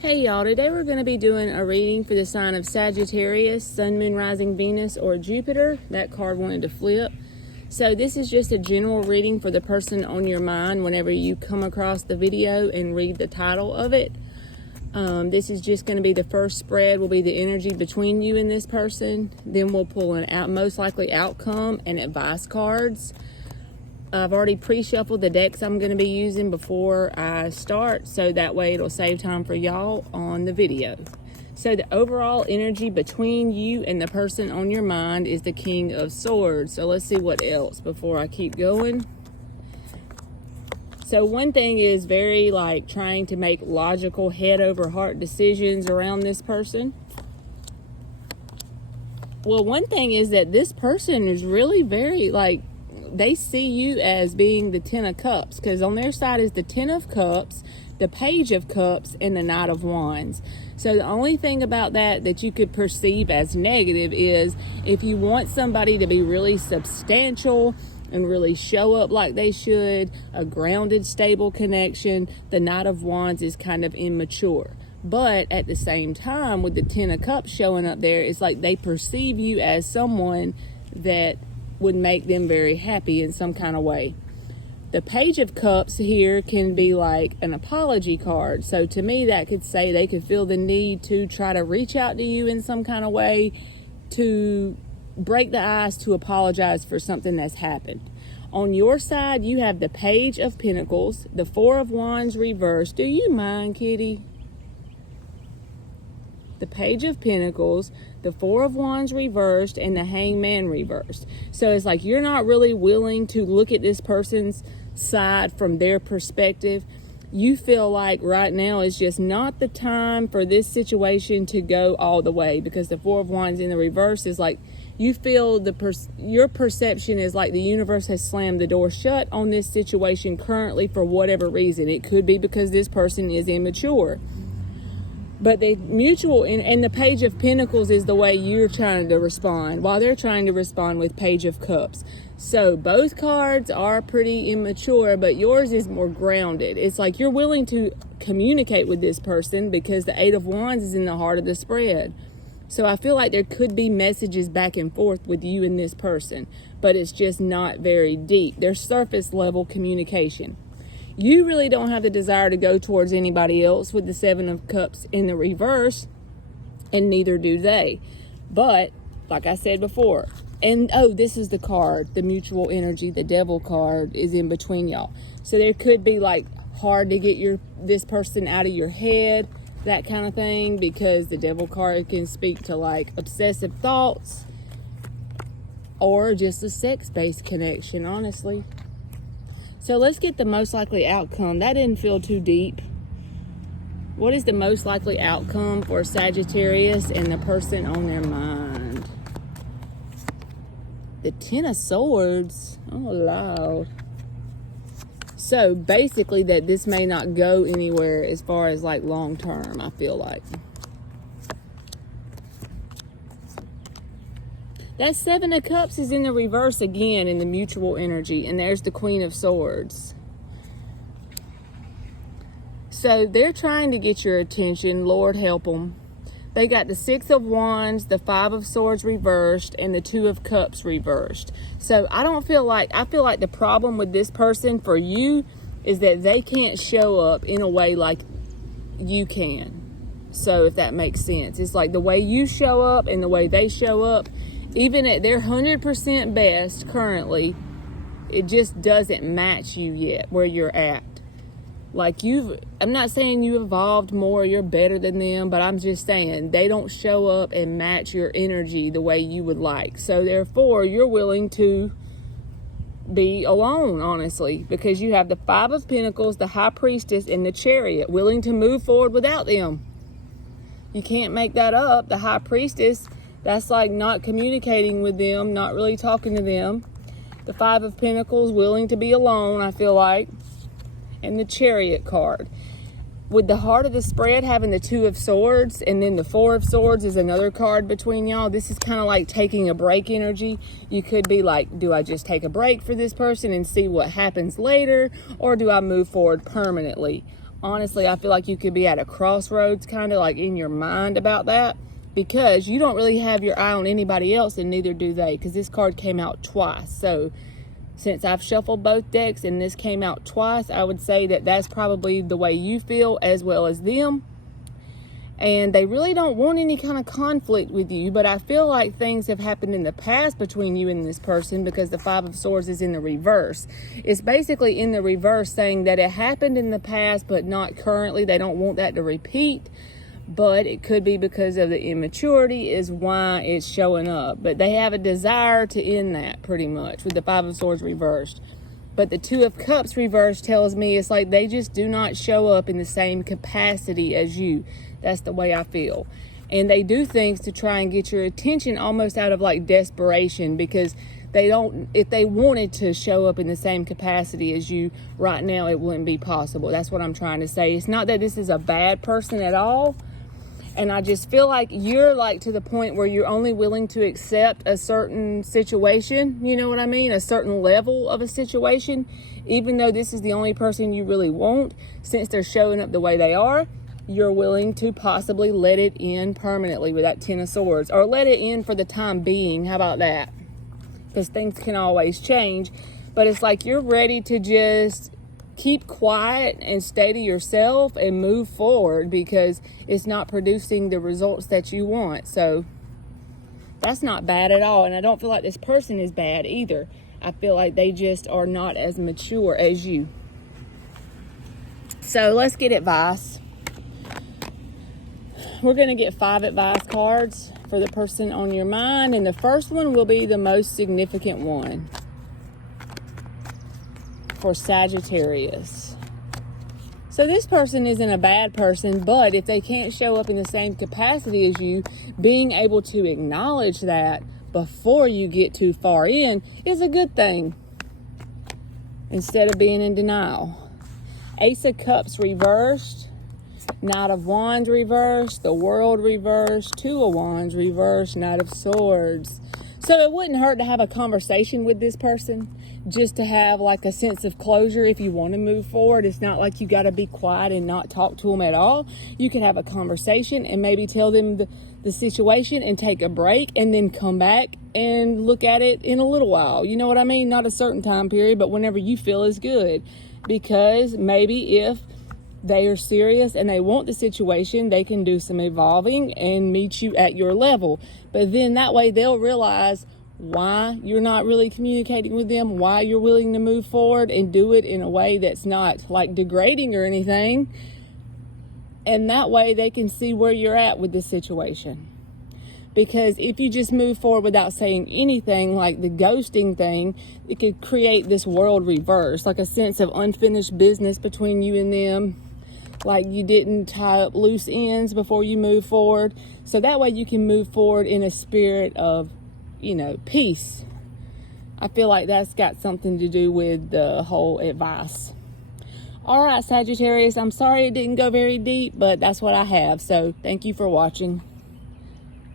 Hey y'all, today we're going to be doing a reading for the sign of Sagittarius, Sun, Moon, Rising, Venus, or Jupiter. That card wanted to flip. So this is just a general reading for the person on your mind whenever you come across the video and read the title of it. This is just going to be the first spread, will be the energy between you and this person. Then we'll pull an most likely outcome and advice cards. I've already pre-shuffled the decks I'm going to be using before I start, so that way it'll save time for y'all on the video. So the overall energy between you and the person on your mind is the King of Swords. So let's see what else before I keep going. So one thing is very trying to make logical head over heart decisions around this person. Well, one thing is that this person is really very they see you as being the Ten of Cups, because on their side is the Ten of Cups, the Page of Cups, and the Knight of Wands. So the only thing about that you could perceive as negative is if you want somebody to be really substantial and really show up like they should, a grounded, stable connection, the Knight of Wands is kind of immature. But at the same time, with the Ten of Cups showing up there, it's like they perceive you as someone that would make them very happy in some kind of way. The Page of Cups here can be like an apology card. So to me, that could say they could feel the need to try to reach out to you in some kind of way to break the ice, to apologize for something that's happened. On your side, you have the Page of Pentacles, the Four of Wands reversed. Do you mind, kitty? The Page of Pentacles, the Four of Wands reversed, and the Hangman reversed. So it's like you're not really willing to look at this person's side from their perspective. You feel like right now is just not the time for this situation to go all the way, because the Four of Wands in the reverse is like you feel your perception is like the universe has slammed the door shut on this situation currently for whatever reason. It could be because this person is immature. But the mutual, and the Page of Pentacles is the way you're trying to respond, while they're trying to respond with Page of Cups. So both cards are pretty immature, but yours is more grounded. It's like you're willing to communicate with this person because the Eight of Wands is in the heart of the spread. So I feel like there could be messages back and forth with you and this person, but it's just not very deep. There's surface level communication. You really don't have the desire to go towards anybody else with the Seven of Cups in the reverse, and neither do they. But, like I said before, and this is the card, the mutual energy, the Devil card is in between y'all. So there could be hard to get this person out of your head, that kind of thing, because the Devil card can speak to obsessive thoughts or just a sex-based connection, honestly. So let's get the most likely outcome. That didn't feel too deep. What is the most likely outcome for Sagittarius and the person on their mind? The Ten of Swords. Oh, Lord. So basically that this may not go anywhere as far as long term, I feel like. That Seven of Cups is in the reverse again in the mutual energy. And there's the Queen of Swords. So they're trying to get your attention. Lord help them. They got the Six of Wands, the Five of Swords reversed, and the Two of Cups reversed. So I feel like the problem with this person for you is that they can't show up in a way like you can. So if that makes sense. It's like the way you show up and the way they show up, even at their 100% best currently, it just doesn't match you yet where you're at. I'm not saying you evolved more, you're better than them, but I'm just saying they don't show up and match your energy the way you would like. So therefore, you're willing to be alone, honestly, because you have the Five of Pentacles, the High Priestess, and the Chariot, willing to move forward without them. You can't make that up. The High Priestess, that's not communicating with them, not really talking to them. The Five of Pentacles, willing to be alone, I feel like. And the Chariot card. With the heart of the spread having the Two of Swords, and then the Four of Swords is another card between y'all. This is kind of like taking a break energy. You could be like, do I just take a break for this person and see what happens later? Or do I move forward permanently? honestly, I feel like you could be at a crossroads kind of like in your mind about that, because you don't really have your eye on anybody else, and neither do they, because this card came out twice. So since I've shuffled both decks and this came out twice, I would say that that's probably the way you feel as well as them. And they really don't want any kind of conflict with you, but I feel like things have happened in the past between you and this person, because the Five of Swords is in the reverse. It's basically in the reverse saying that it happened in the past, but not currently. They don't want that to repeat, but it could be because of the immaturity is why it's showing up. But they have a desire to end that pretty much with the Five of Swords reversed. But the Two of Cups reversed tells me it's like they just do not show up in the same capacity as you. That's the way I feel. And they do things to try and get your attention almost out of like desperation, because they don't, if they wanted to show up in the same capacity as you right now, it wouldn't be possible. That's what I'm trying to say. It's not that this is a bad person at all. And I just feel like you're like to the point where you're only willing to accept a certain situation, you know what I mean? A certain level of a situation, even though this is the only person you really want. Since they're showing up the way they are, you're willing to possibly let it in permanently with that Ten of Swords, or let it in for the time being. How about that? Because things can always change, but it's like you're ready to just keep quiet and stay to yourself and move forward, because it's not producing the results that you want. So that's not bad at all. And I don't feel like this person is bad either. I feel like they just are not as mature as you. So let's get advice. We're going to get 5 advice cards for the person on your mind. And the first one will be the most significant one for Sagittarius. So this person isn't a bad person, but if they can't show up in the same capacity as you, being able to acknowledge that before you get too far in is a good thing, instead of being in denial. Ace of Cups reversed, Knight of Wands reversed, the World reversed, Two of Wands reversed, Knight of Swords. So it wouldn't hurt to have a conversation with this person, just to have like a sense of closure if you want to move forward. It's not like you got to be quiet and not talk to them at all. You can have a conversation and maybe tell them the situation and take a break, and then come back and look at it in a little while. You know what I mean? Not a certain time period, but whenever you feel is good. Because maybe if they are serious and they want the situation, they can do some evolving and meet you at your level. But then that way they'll realize why you're not really communicating with them, why you're willing to move forward and do it in a way that's not like degrading or anything. And that way they can see where you're at with the situation. Because if you just move forward without saying anything, like the ghosting thing, it could create this world reverse, like a sense of unfinished business between you and them. Like you didn't tie up loose ends before you move forward. So that way you can move forward in a spirit of, you know, peace. I feel like that's got something to do with the whole advice. All right, Sagittarius, I'm sorry it didn't go very deep, but that's what I have. So thank you for watching.